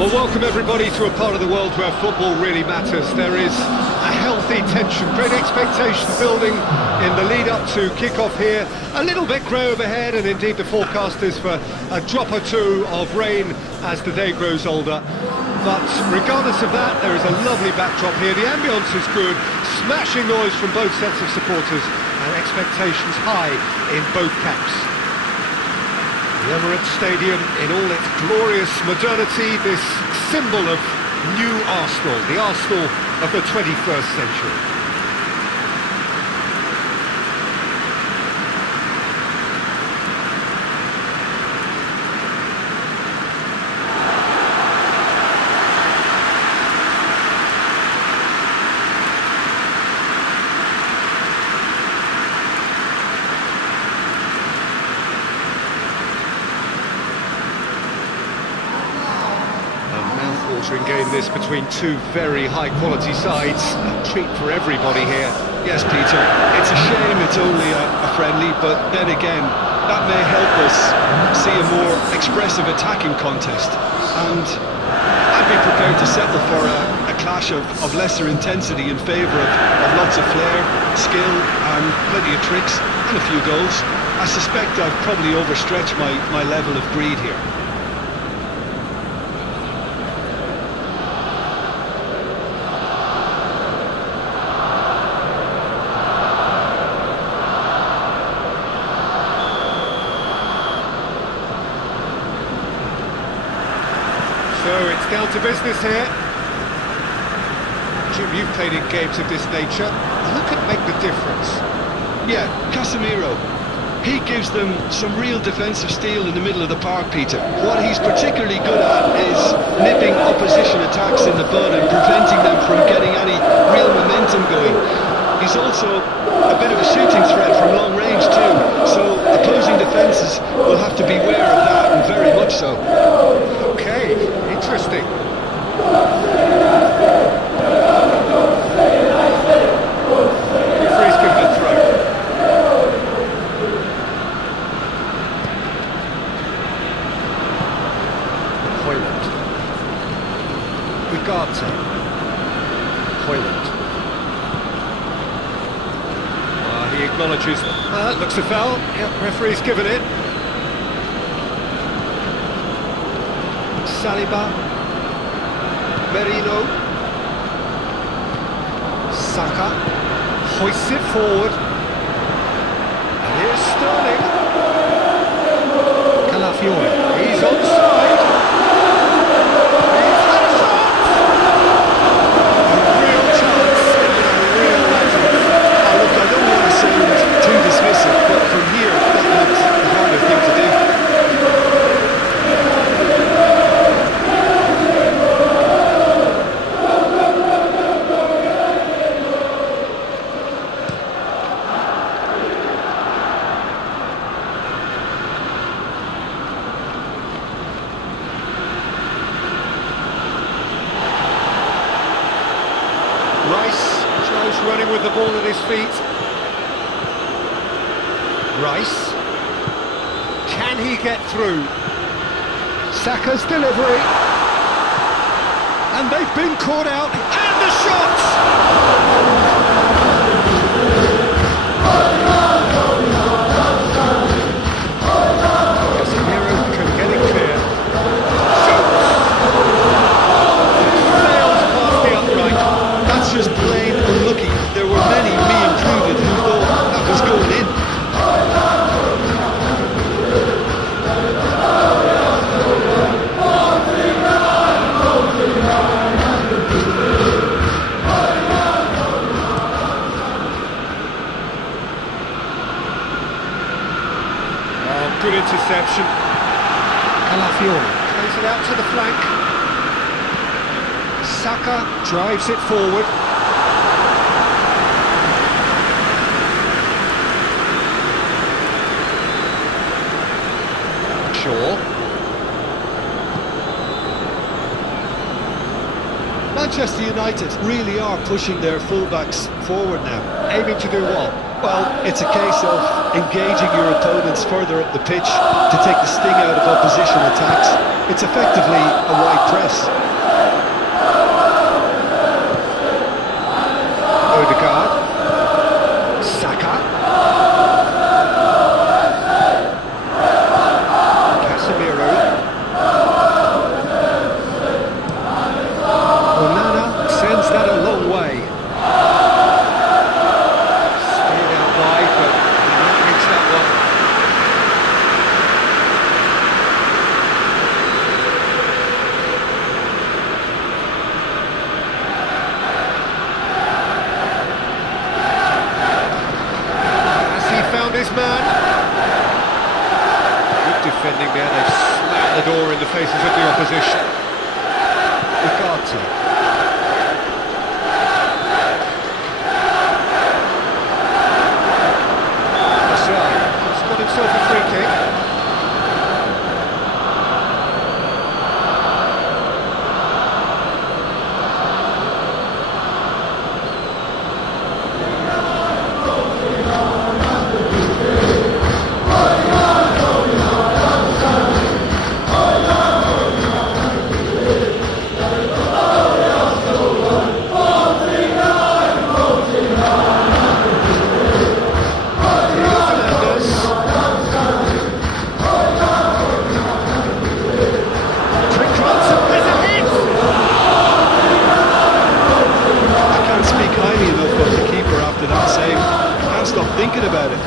Well, welcome everybody to a part of the world where football really matters. There is a healthy tension, great expectation building in the lead-up to kick-off here. A little bit grey overhead, and indeed the forecast is for a drop or two of rain as the day grows older. But regardless of that, there is a lovely backdrop here. The ambience is good, smashing noise from both sets of supporters, and expectations high in both camps. The Emirates Stadium in all its glorious modernity, this symbol of new Arsenal, the Arsenal of the 21st century. Game this between two very high-quality sides. A treat for everybody here. Yes, Peter, it's a shame it's only a friendly, but then again, that may help us see a more expressive attacking contest. And I'd be prepared to settle for a clash of lesser intensity in favour of lots of flair, skill, and plenty of tricks, and a few goals. I suspect I've probably overstretched my level of greed here. So it's down to business here. Jim, you've played in games of this nature. Who can make the difference? Yeah, Casemiro. He gives them some real defensive steel in the middle of the park, Peter. What he's particularly good at is nipping opposition attacks in the bud and preventing them from getting any real momentum going. He's also a bit of a shooting threat from long range too, so opposing defences will have to beware of that, and very much so. Okay, interesting. Referee's given a throw. Hoyland. Ugarte. Hoyland. He acknowledges. Looks a foul. Yep, referee's given it. Saliba, Merino, Saka, hoists it forward, and here's Sterling, Calafiore, he's onside, he's had a shot, a real chance, and a real legend. Look, I don't want to sound too dismissive, but from here, that looks the harder thing to do. Rice tries running with the ball at his feet. Rice. Can he get through? Saka's delivery. And they've been caught out. And the shots! Casemiro can get it clear. Shoots! Sails past the upright. That's just plain unlucky. There were many, me included, who thought that was going in. Good interception. Calafiore plays it out to the flank. Saka drives it forward. Shaw. Manchester United really are pushing their fullbacks forward now. Aiming to do what? Well, it's a case of engaging your opponents further up the pitch to take the sting out of opposition attacks. It's effectively a wide press. Odegaard. Saka. Casemiro. Onana sends that a long way. Steered out wide, but he won't reach that one. His man. Good defending there, they've slammed the door in the faces of the opposition. Ugarte. Biasa has got himself a free kick. Thinking about it.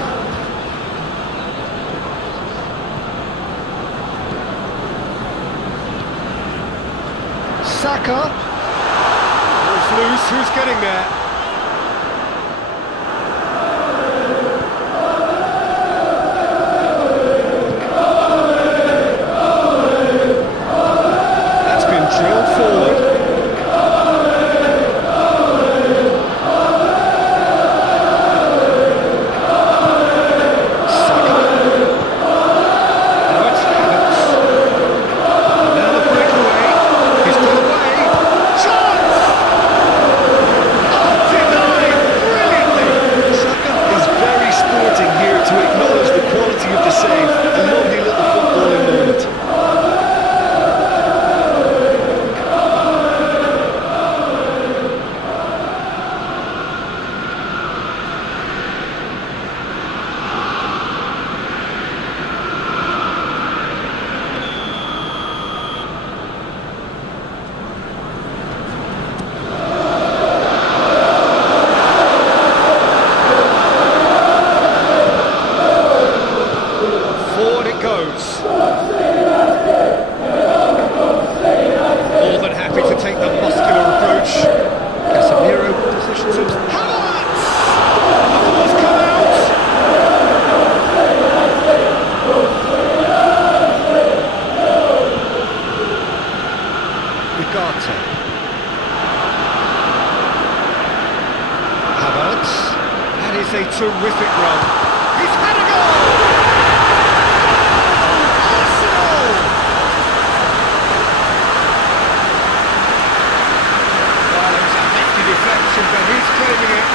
Saka. Ball's loose, who's getting there? That's been drilled forward. More than happy to take the muscular approach. Casemiro positions himself. Havertz! The ball's come out! Ugarte. Havertz. That is a terrific run. He's had a goal! Deflection, but he's claiming it.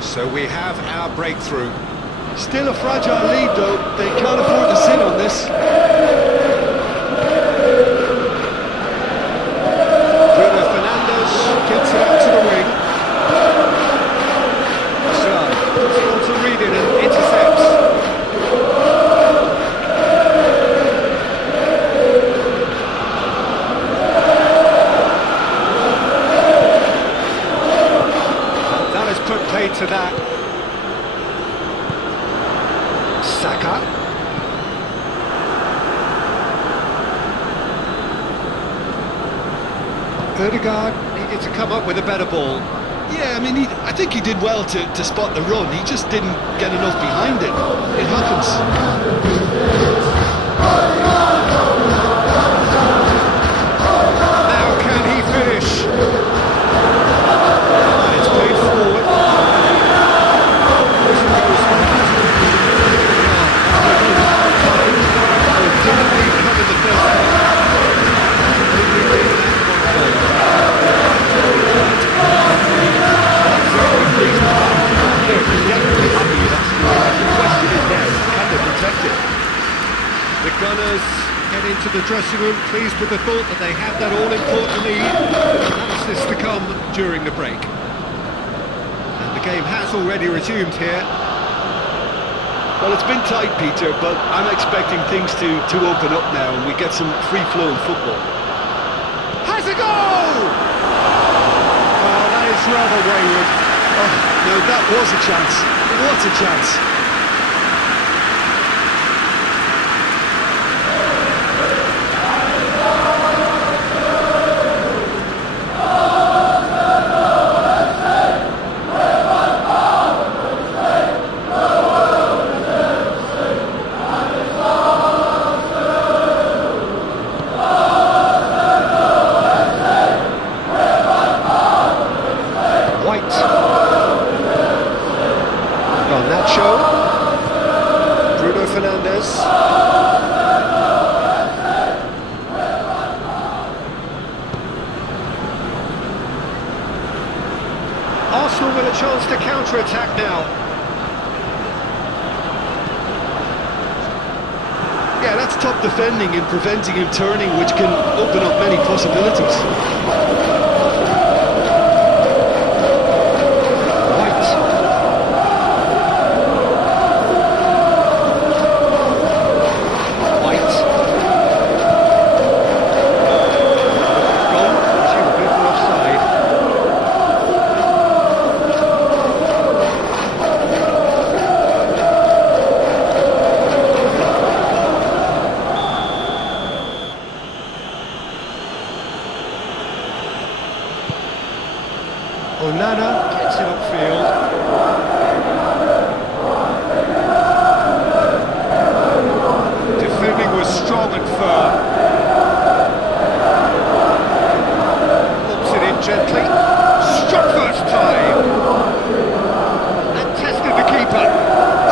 So we have our breakthrough. Still a fragile lead though, they can't afford to sit on this. Bruno Fernandes gets it out to the wing. He's able to read it and intercepts. Odegaard needed to come up with a better ball. Yeah, I mean, I think he did well to spot the run. He just didn't get enough behind it. It happens. Now can he finish? And it's played forward. Didn't he come in the first half? Only made that one definitely happy with that score. The question is now, can they protect it? The Gunners head into the dressing room pleased with the thought that they have that all-important lead. Analysis to come during the break. And the game has already resumed here. Well, it's been tight, Peter, but I'm expecting things to open up now and we get some free-flowing football. Has a goal! Oh, that is rather wayward. Oh, no, that was a chance. What a chance. Arsenal with a chance to counter-attack now. Yeah, that's top defending and preventing him turning, which can open up many possibilities. Onana gets it upfield. Defending was strong and firm. Looks it in gently. Struck first time. And tested the keeper.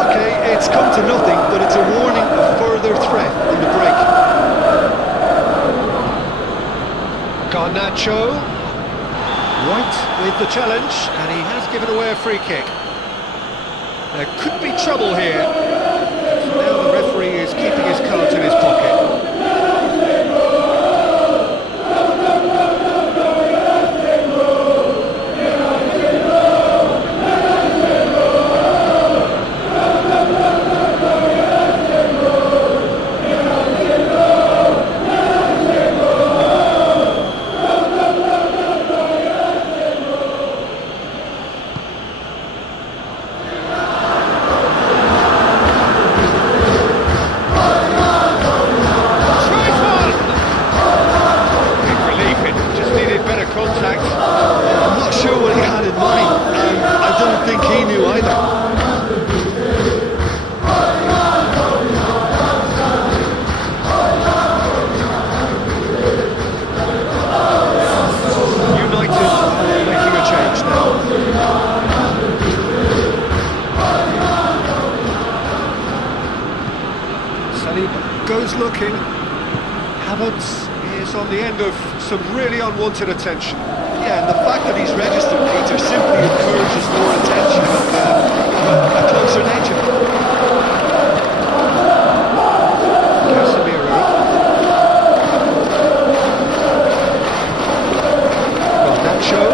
Okay, it's come to nothing, but it's a warning of further threat on the break. Garnacho. White with the challenge, and he has given away a free kick. There could be trouble here. So now the referee is keeping his cards in his pocket. Goes looking. Havertz is on the end of some really unwanted attention. Yeah, and the fact that he's registered, Peter, simply encourages more attention of a closer nature. Casemiro. Garnacho.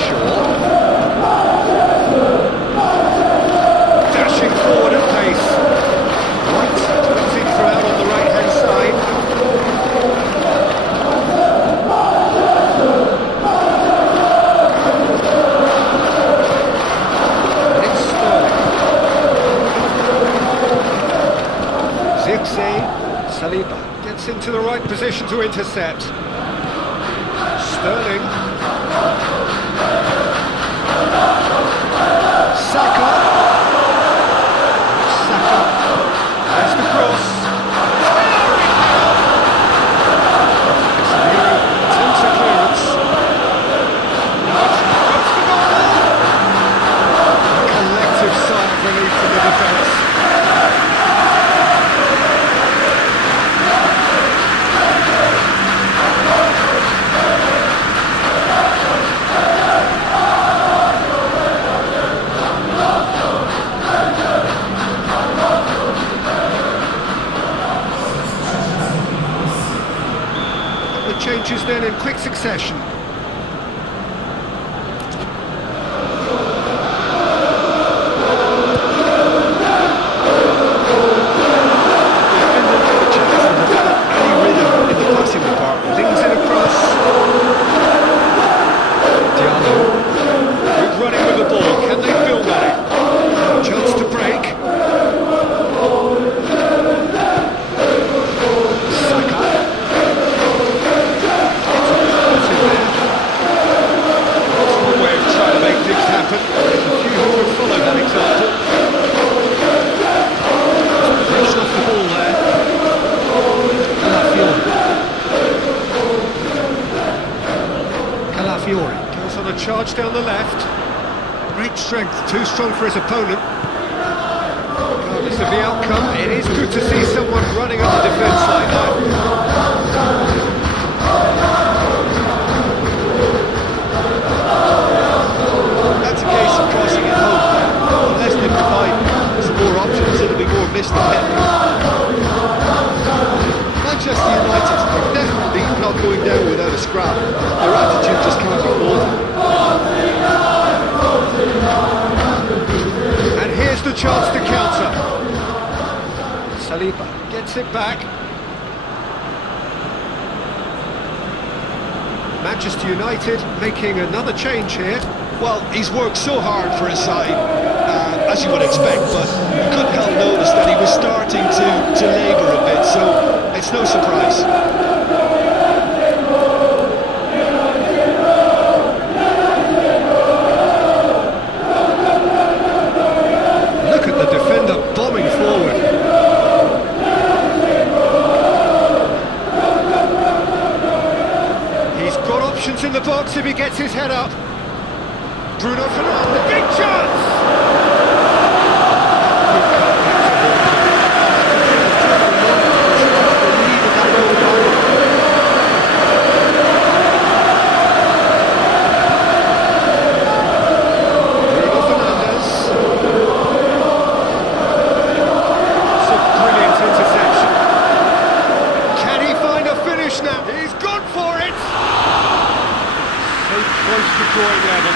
Shaw. Dashing forward at pace. From out on the right-hand side. And it's Sterling. Zirkzee. Saliba gets into the right position to intercept. Sterling. Saka. Saka. There's the cross. Casemiro attempts a clearance. But drops the ball. A collective sigh of relief from the defence. Changes then in quick succession. Goes on a charge down the left. Great strength, too strong for his opponent. Regardless of the outcome, it is good to see someone running up the defence like that. That's a case of crossing it home. Unless they provide some more options, it'll be more missed than hit. Manchester United are definitely not going down without a scrap. Their attitude just can't be faulted. And here's the chance to counter. Saliba gets it back. Manchester United making another change here. Well, he's worked so hard for his side, as you would expect, but you couldn't help notice that he was starting to labour a bit, so it's no surprise. Look at the defender bombing forward. He's got options in the box if he gets his head up. Bruno Fernandes, big chance! Bruno Fernandes. It's a brilliant interception. Can he find a finish now? He's gone for it! So close to drawing level.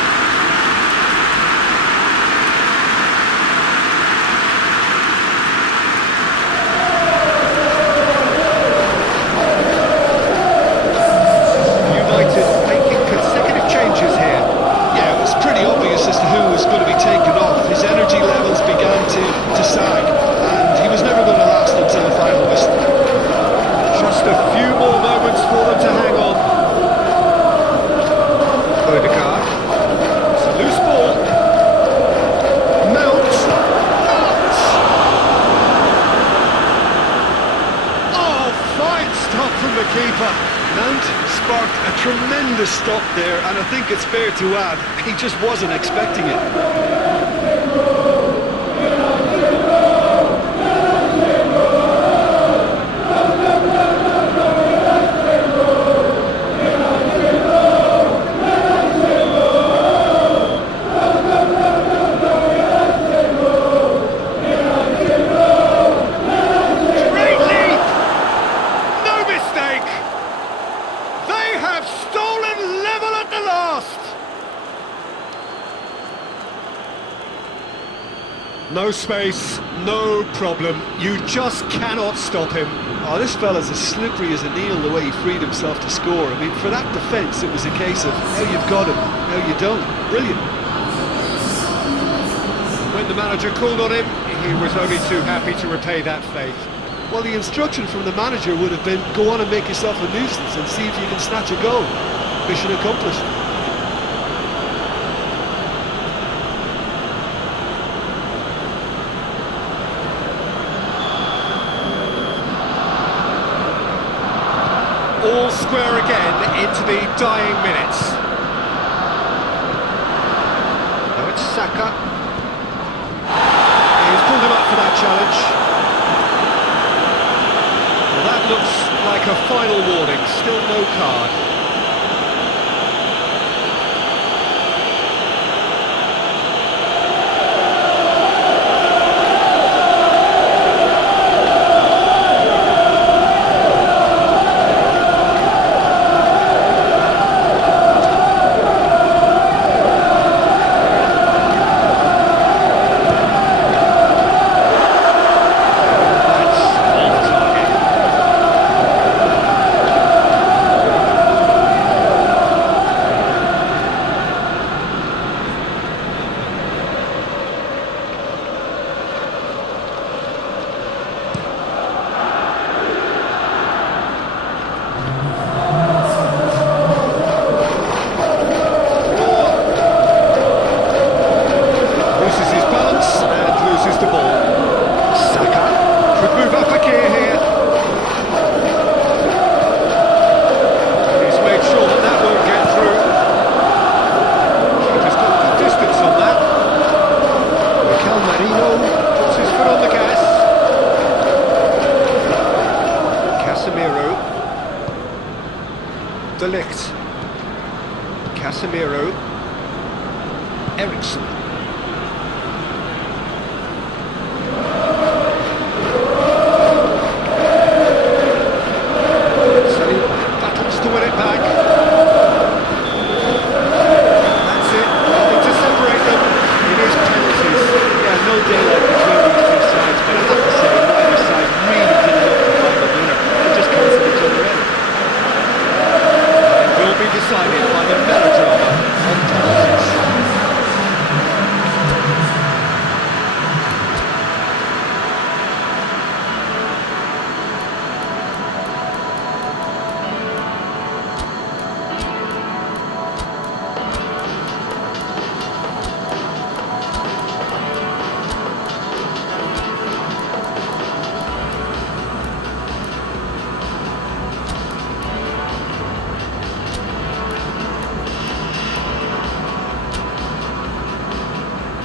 Mount sparked a tremendous stop there, and I think it's fair to add, he just wasn't expecting it. No space, no problem. You just cannot stop him. Oh, this fella's as slippery as an eel the way he freed himself to score. I mean, for that defence, it was a case of how you've got him, how you don't. Brilliant. When the manager called on him, he was only too happy to repay that faith. Well, the instruction from the manager would have been, go on and make yourself a nuisance and see if you can snatch a goal. mission accomplished. All square again into the dying minutes. Now it's Saka. He's pulled him up for that challenge. Well, that looks like a final warning, still no card. Casemiro, Ericsson. So he battles to win it back. That's it, nothing to separate them. It is penalties. Yeah, no daylight between these two sides, but I have to say, neither side really didn't look to find the winner. They just cancelled each other in. It will be decided by the melodrama of penalties.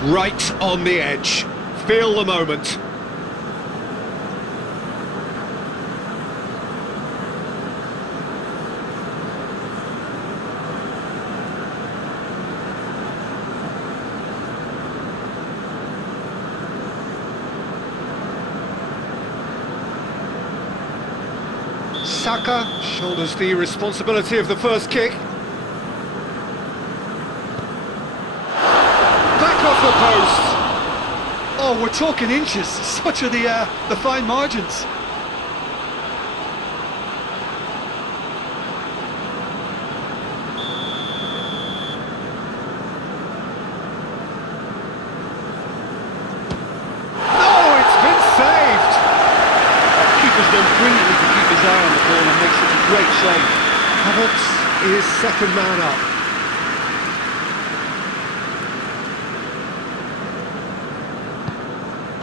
Right on the edge. Feel the moment. Saka shoulders the responsibility of the first kick. Off the post. Oh, we're talking inches. Such are the fine margins. Oh, it's been saved. Keeper's done brilliantly to keep his eye on the ball and make such a great save. Havertz is second man up.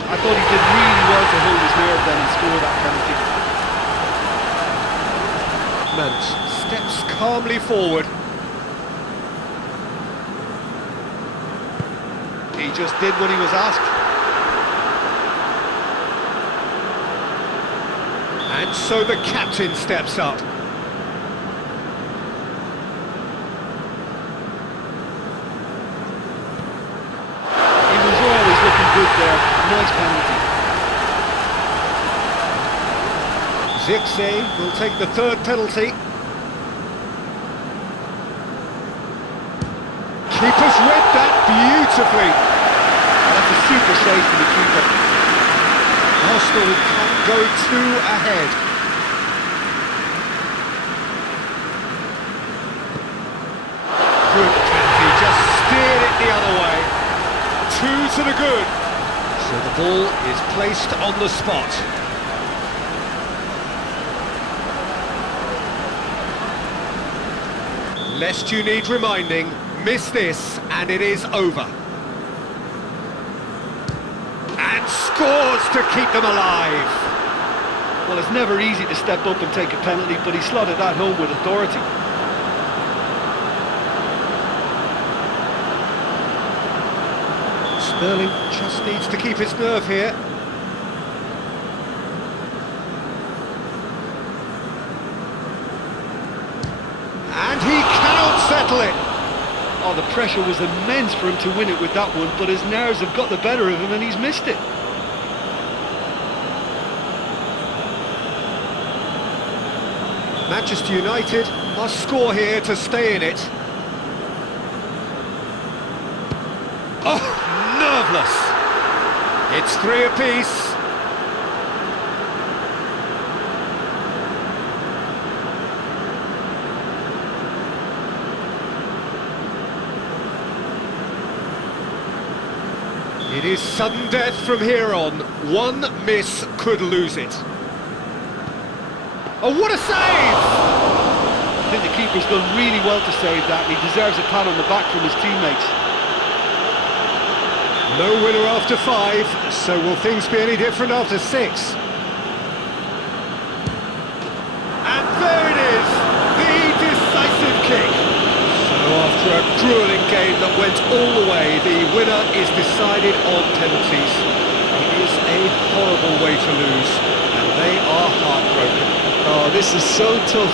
I thought he did really well to hold his nerve then and score that penalty. Mant steps calmly forward. He just did what he was asked. And so the captain steps up. He was always looking good there. Nice penalty. Zirkzee will take the third penalty. Keeper's read that beautifully. That's a super save from the keeper. Arsenal can't go two ahead. Good penalty, just steered it the other way. Two to the good. So the ball is placed on the spot. Lest you need reminding, miss this and it is over. And scores to keep them alive. Well, it's never easy to step up and take a penalty, but he slotted that home with authority. Sterling just needs to keep his nerve here. And he cannot settle it. Oh, the pressure was immense for him to win it with that one, but his nerves have got the better of him and he's missed it. Manchester United must score here to stay in it. Oh, nerveless. It's 3 apiece. It is sudden death from here on. One miss could lose it. Oh, what a save! I think the keeper's done really well to save that, and he deserves a pat on the back from his teammates. No winner after 5, so will things be any different after 6? And there it is, the decisive kick. So after a gruelling game that went all the way, the winner is decided on penalties. It is a horrible way to lose, and they are heartbroken. Oh, this is so tough.